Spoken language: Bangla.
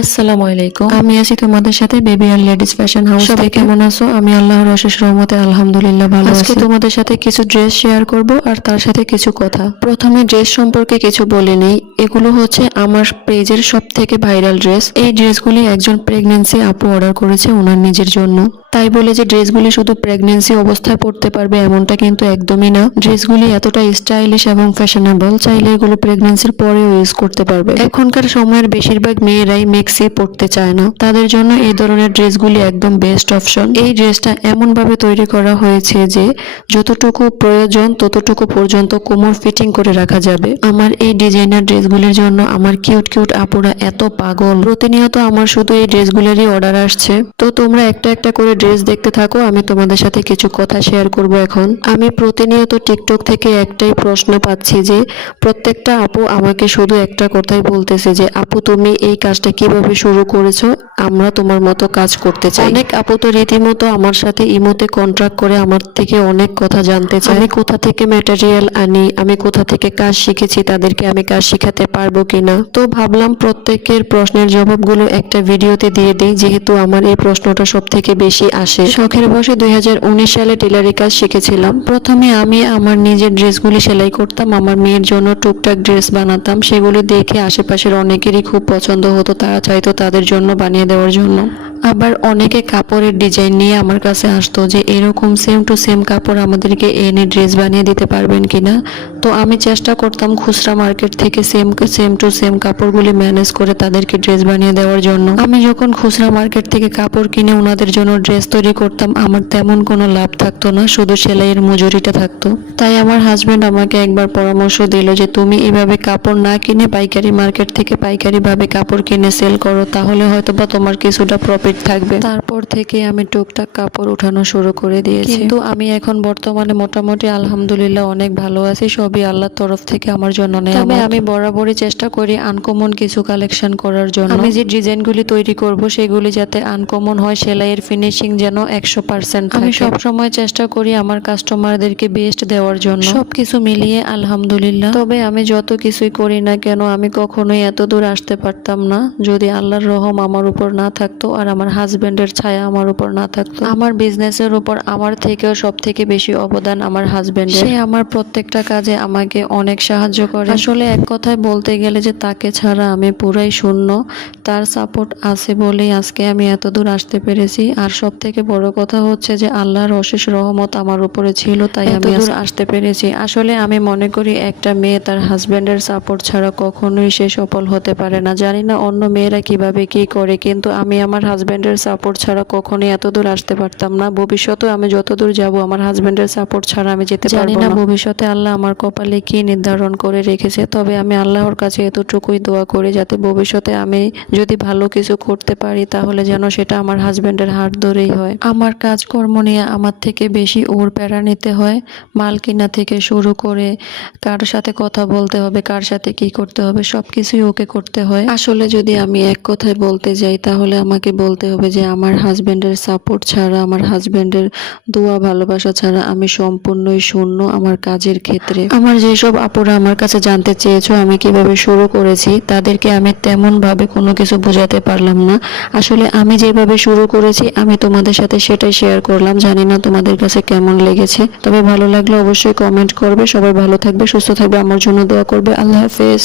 আসসালামু আলাইকুম। আমি আছি তোমাদের সাথে বেবি আর লেডিস ফ্যাশন হাউস। সবাই কেমন আছো? আমি আল্লাহর অশেষ রহমতে আলহামদুলিল্লাহ ভালো আছি। আজকে তোমাদের সাথে কিছু ড্রেস শেয়ার করব আর তার সাথে কিছু কথা। প্রথমে ড্রেস সম্পর্কে কিছু বলে নেই। এগুলো হচ্ছে আমার পেজের সবথেকে ভাইরাল ড্রেস। এই ড্রেসগুলি একজন প্রেগন্যান্সি আপু অর্ডার করেছে ওনার নিজের জন্য। তাই বলে যে ড্রেসগুলি শুধু প্রেগন্যান্সি অবস্থায় পরতে পারবে এমনটা কিন্তু একদমই না। ড্রেসগুলি এতটা স্টাইলিশ এবং ফ্যাশনেবল, চাইলে এগুলো প্রেগন্যান্সির পরেও ইউজ করতে পারবে। এখনকার সময়ের বেশিরভাগ মেয়েরাই মেক্সি পরতে চায় না, তাদের জন্য এই ধরনের ড্রেসগুলি একদম বেস্ট অপশন। এই ড্রেসটা এমন ভাবে তৈরি করা হয়েছে যে যতটুকু প্রয়োজন ততটুকু পর্যন্ত কোমর ফিটিং করে রাখা যাবে। আমার এই ডিজাইনার ড্রেসগুলির জন্য আমার কিউট কিউট আপুরা এত পাগল, প্রতিনিয়ত আমার শুধু এই ড্রেসগুলোরই অর্ডার আসছে। তো তোমরা একটা একটা করে ড্রেস দেখতে থাকো, আমি তোমাদের সাথে কিছু কথা শেয়ার করব। এখন আমি প্রতিনিয়ত টিকটক থেকে একটাই প্রশ্ন পাচ্ছি যে প্রত্যেকটা আপু আমাকে শুধু একটা কথাই বলতেছে যে আপু তুমি এই কাজটা কিভাবে শুরু করেছো, আমরা তোমার মতো কাজ করতে চাই। অনেক আপু তো রীতিমতো আমার সাথে ইমোতে কন্ট্রাক্ট করে আমার থেকে অনেক কথা জানতে চায়। আমি কোথা থেকে ম্যাটেরিয়াল আনি, আমি কোথা থেকে কাজ শিখেছি, তাদেরকে আমি কাজ শিখাতে পারবো কিনা। তো ভাবলাম প্রত্যেকের প্রশ্নের জবাবগুলো একটা ভিডিওতে দিয়ে দিই, যেহেতু আমার এই প্রশ্নটা সব থেকে বেশি আসে। শখের বসে 2019 সালে টেলারি কাজ শিখেছিলাম। প্রথমে আমি আমার নিজের ড্রেসগুলি সেলাই করতাম, আমার মেয়ের জন্য টুকটাক ড্রেস বানাতাম। সেগুলি দেখে আশেপাশের অনেকেরই খুব পছন্দ হতো, তারা চাইতো তাদের জন্য বানিয়ে দেওয়ার জন্য। আবার অনেকে কাপড়ের ডিজাইন নিয়ে আমার কাছে আসতো যে এরকম সেম টু সেম কাপড় আমাদেরকে এনে ড্রেস বানিয়ে দিতে পারবেন কিনা। তো আমি চেষ্টা করতাম খুচরা মার্কেট থেকে সেম টু সেম কাপড়গুলি ম্যানেজ করে তাদেরকে ড্রেস বানিয়ে দেওয়ার জন্য। আমি যখন খুচরা মার্কেট থেকে কাপড় কিনে ওনাদের জন্য ড্রেস তৈরি করতাম, আমার তেমন কোনো লাভ থাকতো না, শুধু সেলাইয়ের মজুরিটা থাকতো। তাই আমার হাজবেন্ড আমাকে একবার পরামর্শ দিল যে তুমি এভাবে কাপড় না কিনে পাইকারি মার্কেট থেকে পাইকারি ভাবে কাপড় কিনে সেল করো, তাহলে হয়তোবা তোমার কিছুটা প্রফিট থাকবে। তারপর থেকে আমি টুকটাক কাপড় উঠানো শুরু করে দিয়েছি। কিন্তু আমি এখন বর্তমানে মোটামুটি আলহামদুলিল্লাহ অনেক ভালো আছি, সবই আল্লাহর তরফ থেকে আমার জন্য নেই। তবে আমি বরাবরই চেষ্টা করি আনকমন কিছু কালেকশন করার জন্য। আমি যে ডিজাইনগুলি তৈরি করব সেগুলি যাতে আনকমন হয়, সেলাইয়ের ফিনিশিং যেন 100% থাকে। আমি সব সময় চেষ্টা করি আমার কাস্টমারদেরকে বেস্ট দেওয়ার জন্য। সবকিছু মিলিয়ে আলহামদুলিল্লাহ। তবে আমি যত কিছুই করি না কেন আমি কখনোই এত দূর আসতে পারতাম না যদি আল্লাহর রহম আমার উপর না থাকতো আর আমার হাজবেন্ডের ছায়া আমার উপর না থাকতো। আমার বিজনেসের উপর আমার থেকেও সব থেকে বেশি অবদান আমার হাজবেন্ডের। সে আমার প্রত্যেকটা কাজে আমাকে অনেক সাহায্য করে। আসলে এক কথায় বলতে গেলে যে তাকে ছাড়া আমি পুরাই শূন্য, তার সাপোর্ট আছে বলেই আজকে আমি এত দূর আসতে পেরেছি। আর সব থেকে বড় কথা হচ্ছে যে আল্লাহর অশেষ রহমত আমার উপরে ছিল, তাই আমি দূর আসতে পেরেছি। আসলে আমি মনে করি একটা মেয়ে তার হাজবেন্ডের সাপোর্ট ছাড়া কখনোই সে সফল হতে পারে না। জানি না অন্য মেয়েরা কিভাবে কি করে, কিন্তু আমি আমার হাজবেন্ডের সাপোর্ট ছাড়া কখনোই এত দূর আসতে পারতাম না। ভবিষ্যতে আমি যত দূর যাব আমার হাজবেন্ডের সাপোর্ট ছাড়া আমি যেতে পারবো না। জানি না ভবিষ্যতে আল্লাহ আমার কপালে কি নির্ধারণ করে রেখেছে, তবে আমি আল্লাহর কাছে এতটুকুই দোয়া করি যাতে ভবিষ্যতে আমি যদি ভালো কিছু করতে পারি তাহলে যেন সেটা আমার হাজবেন্ডের হাত ধরেই হয়। আমার কাজকর্ম নিয়ে আমার থেকে বেশি ওর প্যারা নিতে হয়। মাল কিনা থেকে শুরু করে কার সাথে কথা বলতে হবে, কার সাথে কি করতে হবে, সবকিছুই ওকে করতে হয়। আসলে যদি আমি এক কথায় বলতে যাই তাহলে আমাকে বলতে হবে যে আমার হাজবেন্ডের সাপোর্ট ছাড়া, আমার হাজবেন্ডের দোয়া ভালোবাসা ছাড়া আমি সম্পূর্ণই শূন্য আমার কাজের ক্ষেত্রে। আমার যেসব আপুরা আমার কাছে জানতে চেয়েছো আমি কিভাবে শুরু করেছি, তাদেরকে আমি তেমন ভাবে কোনো কিছু বোঝাতে পারলাম না। আসলে আমি যেভাবে শুরু করেছি আমি তোমাদের সাথে সেটাই শেয়ার করলাম। জানি না তোমাদের কাছে কেমন লেগেছে, তবে ভালো লাগলে অবশ্যই কমেন্ট করবে। সবাই ভালো থাকবে, সুস্থ থাকবে, আমার জন্য দোয়া করবে। আল্লাহ হাফেজ।